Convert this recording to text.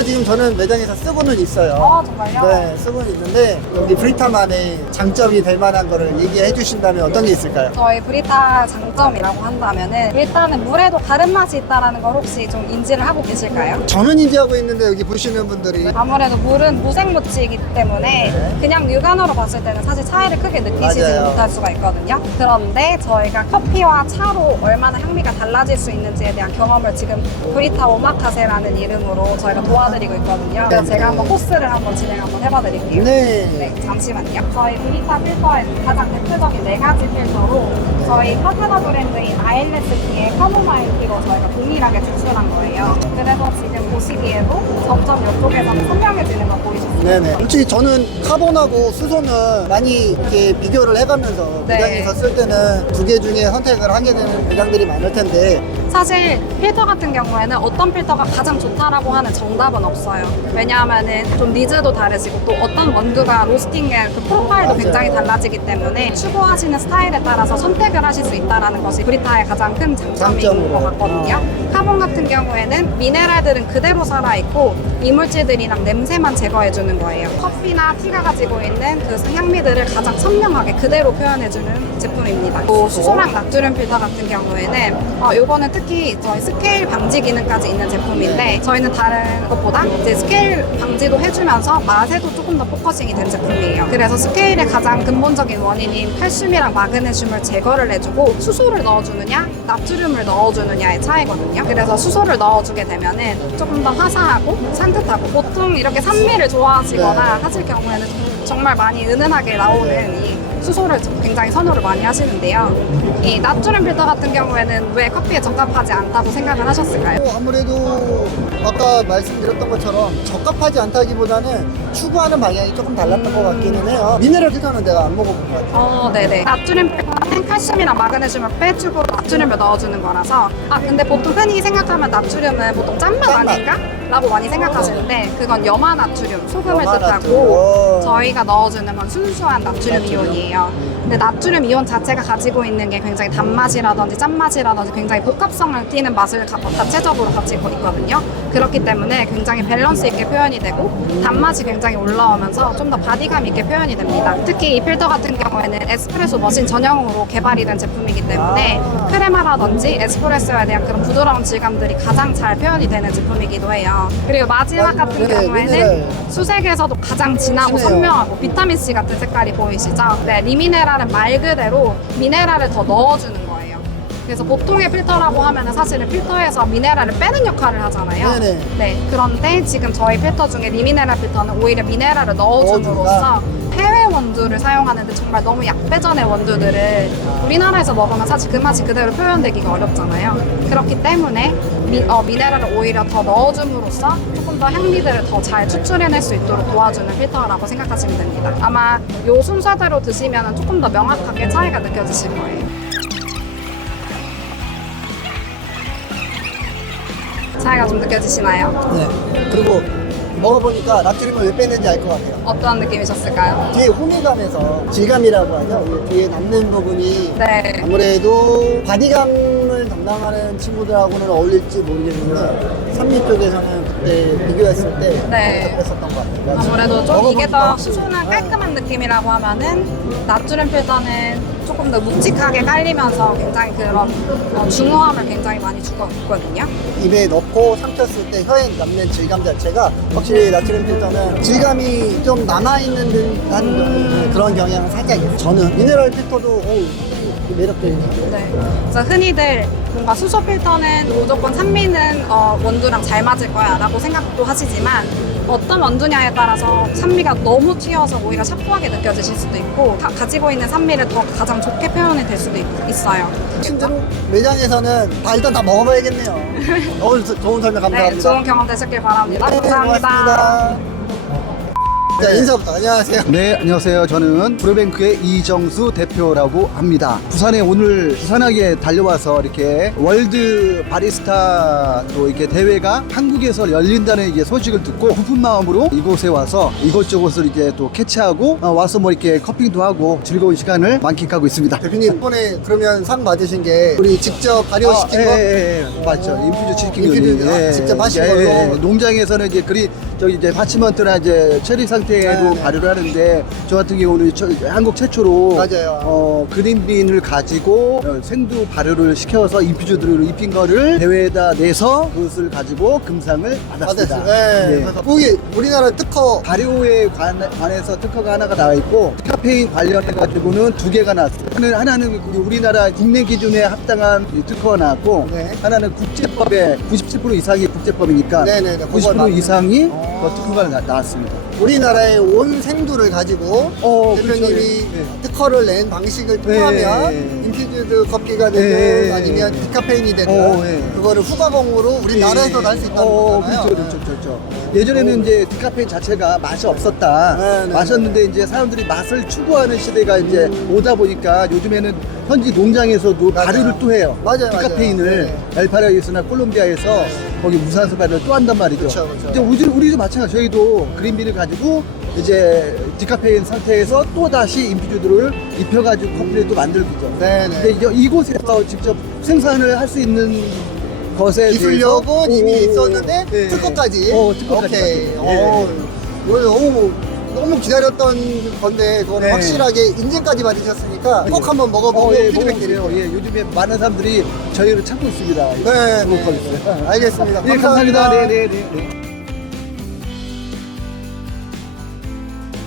브리타 지금 저는 매장에서 쓰고는 있어요. 정말요? 네, 쓰고는 있는데 여기 브리타만의 장점이 될 만한 거를 얘기해 주신다면 어떤 게 있을까요? 저희 브리타 장점이라고 한다면은 일단은 물에도 다른 맛이 있다는 걸 혹시 좀 인지를 하고 계실까요? 저는 인지하고 있는데 여기 보시는 분들이 아무래도 물은 무생무치이기 때문에 그냥 육안으로 봤을 때는 사실 차이를 크게 느끼시지 맞아요. 못할 수가 있거든요. 그런데 저희가 커피와 차로 얼마나 향미가 달라질 수 있는지에 대한 경험을 지금 브리타 오마카세라는 이름으로 저희가 도와드리고 있거든요. 그래서 제가 한번 코스를 한번 진행 한번 해봐드릴게요. 네. 잠시만요. 저희 브리타 필터의 가장 대표적인 4가지 필터로 저희 파트너 브랜드인 아일레스티의 카모마일 티로 저희가 동일하게 제출한 거예요. 그래서 지금 보시기에도 점점 이쪽에서는 선명해지는 거 보이셨어요? 네네. 솔직히 저는 카본하고 수소는 많이 이렇게 비교를 해가면서 네. 매장에서 쓸 때는 두 개 중에 선택을 하게 되는 매장들이 많을 텐데 사실 필터 같은 경우에는 어떤 필터가 가장 좋다라고 하는 정답은 없어요. 왜냐하면은 좀 니즈도 다르시고 또 어떤 원두가 로스팅의 그 프로파일도 맞아요. 굉장히 달라지기 때문에 추구하시는 스타일에 따라서 선택을 하실 수 있다는 것이 브리타의 가장 큰 장점인 장점으로. 것 같거든요. 카본 같은 경우에는 미네랄들은 그대로 살아있고 이물질들이랑 냄새만 제거해주는 거예요. 커피나 티가 가지고 있는 그 향미들을 가장 선명하게 그대로 표현해주는 제품입니다. 또 수소랑 나트륨 필터 같은 경우에는 요거는 특히 저희 스케일 방지 기능까지 있는 제품인데 저희는 다른 것보다 이제 스케일 방지도 해주면서 맛에도 조금 더 포커싱이 된 제품이에요. 그래서 스케일의 가장 근본적인 원인인 칼슘이랑 마그네슘을 제거를 해주고 수소를 넣어주느냐 나트륨을 넣어주느냐의 차이거든요. 그래서 수소를 넣어주게 되면은 조금 더 화사하고 산뜻하고 보통 이렇게 산미를 좋아하시거나 하실 경우에는 정말 많이 은은하게 나오는 이 수소를 굉장히 선호를 많이 하시는데요. 이 나트륨 필터 같은 경우에는 왜 커피에 적합하지 않다고 생각을 하셨을까요? 아무래도 아까 말씀드렸던 것처럼 적합하지 않다기보다는 추구하는 방향이 조금 달랐던 것 같기는 해요. 미네랄 필터는 내가 안 먹어본 것 같아요. 네네. 나트륨 필터는 칼슘이랑 마그네슘을 빼주고 나트륨을 넣어주는 거라서 근데 보통 흔히 생각하면 나트륨은 보통 짠맛 짠맛. 아닌가? 라고 많이 생각하시는데 그건 염화 나트륨, 소금을 염화 뜻하고 나트륨. 저희가 넣어주는 건 순수한 나트륨 이온이에요. 근데 나트륨 이온 자체가 가지고 있는 게 굉장히 단맛이라든지 짠맛이라든지 굉장히 복합성을 띠는 맛을 자체적으로 가지고 있거든요. 그렇기 때문에 굉장히 밸런스 있게 표현이 되고 단맛이 굉장히 올라오면서 좀 더 바디감 있게 표현이 됩니다. 특히 이 필터 같은 경우에는 에스프레소 머신 전용으로 개발이 된 제품이기 때문에 크레마라든지 에스프레소에 대한 그런 부드러운 질감들이 가장 잘 표현이 되는 제품이기도 해요. 그리고 마지막 같은 네, 경우에는 미네랄. 수색에서도 가장 진하고 진해요. 선명하고 비타민C 같은 색깔이 보이시죠? 네, 리미네랄은 말 그대로 미네랄을 더 넣어주는 거예요. 그래서 보통의 필터라고 하면은 사실은 필터에서 미네랄을 빼는 역할을 하잖아요. 네네. 네, 그런데 지금 저희 필터 중에 리미네랄 필터는 오히려 미네랄을 넣어줌으로써 해외 원두를 사용하는데 정말 너무 약배전의 원두들을 우리나라에서 먹으면 사실 그 맛이 그대로 표현되기가 어렵잖아요. 그렇기 때문에 미네랄을 오히려 더 넣어줌으로써 조금 더 향미들을 더 잘 추출해낼 수 있도록 도와주는 필터라고 생각하시면 됩니다. 아마 요 순서대로 드시면 조금 더 명확하게 차이가 느껴지실 거예요. 차이가 좀 느껴지시나요? 네. 그리고 먹어보니까 나트륨을 왜 뺐는지 알 것 같아요. 어떤 느낌이셨을까요? 뒤에 호미감에서 질감이라고 하죠. 이 뒤에 남는 부분이 네. 아무래도 바디감을 담당하는 친구들하고는 어울릴지 모르겠는데 산미 쪽에서는 그때 비교했을 때 네. 그랬었던 것 같아요. 아무래도 좀 이게 더 먹어보니까 수소는 깔끔한 느낌이라고 하면은 나트륨 필터는 조금 더 묵직하게 깔리면서 굉장히 그런 중후함을 굉장히 많이 주고 있거든요. 입에 넣고 삼켰을 때 혀에 남는 질감 자체가 확실히 나트륨 필터는 질감이 좀 남아있는 듯한 그런 경향은 살짝 있어요. 저는 미네랄 필터도 매력적이에요. 네. 그래서 흔히들 뭔가 수소 필터는 무조건 산미는 원두랑 잘 맞을 거야 라고 생각도 하시지만 어떤 원두냐에 따라서 산미가 너무 튀어서 오히려 샤프하게 느껴지실 수도 있고 가지고 있는 산미를 더 가장 좋게 표현이 될 수도 있어요. 실제로 매장에서는 일단 다 먹어봐야겠네요. 오늘 좋은 설명 감사합니다. 네, 좋은 경험 되셨길 바랍니다. 네, 감사합니다. 고맙습니다. 자, 인사부터 안녕하세요. 네, 안녕하세요. 저는 브로뱅크의 이정수 대표라고 합니다. 부산에 오늘 부산하게 달려와서 이렇게 월드 바리스타 또 이렇게 대회가 한국에서 열린다는 이게 소식을 듣고 기쁜 마음으로 이곳에 와서 이곳저곳을 이제 또 캐치하고 와서 뭐 이렇게 커피도 하고 즐거운 시간을 만끽하고 있습니다. 대표님 이번에 그러면 상 받으신 게 우리 직접 발효시킨 거? 예, 맞죠. 인퓨저 치킨 인퓨저, 직접 하신 걸로? 농장에서는 이제 저기 이제 파치먼트나 이제 체리 상태로 네. 발효를 하는데 저 같은 경우는 한국 최초로 맞아요. 그린빈을 가지고 생두 발효를 시켜서 인퓨저들을 입힌 거를 대회에다 내서 그것을 가지고 금상을 받았습니다. 받았어요. 네. 그래서 여기 우리나라 특허 발효에 관해서 특허가 하나가 나와 있고 카페인 관련해 가지고는 두 개가 나왔어요. 하나는 우리나라 국내 기준에 합당한 특허가 나왔고 네. 하나는 국제법에 97% 이상이 국제법이니까 네네네, 그거 90% 나왔네. 이상이 특허가 나왔습니다. 우리나라의 온 생두를 가지고 대표님이 그렇죠. 네. 특허를 낸 방식을 통하면 네. 인퓨즈드 커피가 되든 네. 아니면 디카페인이 되든 네. 그거를 후가공으로 우리나라에서도 할 수 있다는 거잖아요. 그렇죠. 예전에는 이제 디카페인 자체가 맛이 없었다. 네. 마셨는데 이제 사람들이 맛을 추구하는 시대가 이제 오다 보니까 요즘에는 현지 농장에서도 맞아요. 발효를 또 해요. 맞아요. 디카페인을 네. 엘파라이스나 콜롬비아에서 거기 무산소 발효를 또 한단 말이죠. 그렇죠. 이제 우리도 마찬가지. 저희도 그린빈을 가지고 이제 디카페인 상태에서 또 다시 인퓨즈들을 입혀가지고 커피를 또 만들죠. 네네. 근데 이곳에서 직접 생산을 할 수 있는 것에 기술력은 대해서 이미 있었는데 네. 특허까지. 특허까지. 오케이. 네. 이거 너무 기다렸던 건데 그거는 네. 확실하게 인증까지 받으셨으니까 꼭 한번 먹어보고 예, 피드백 먹어보세요. 드릴게요. 예, 요즘에 많은 사람들이 저희를 찾고 있습니다. 네. 먹고 있어요. 알겠습니다. 예, 감사합니다. 감사합니다. 네.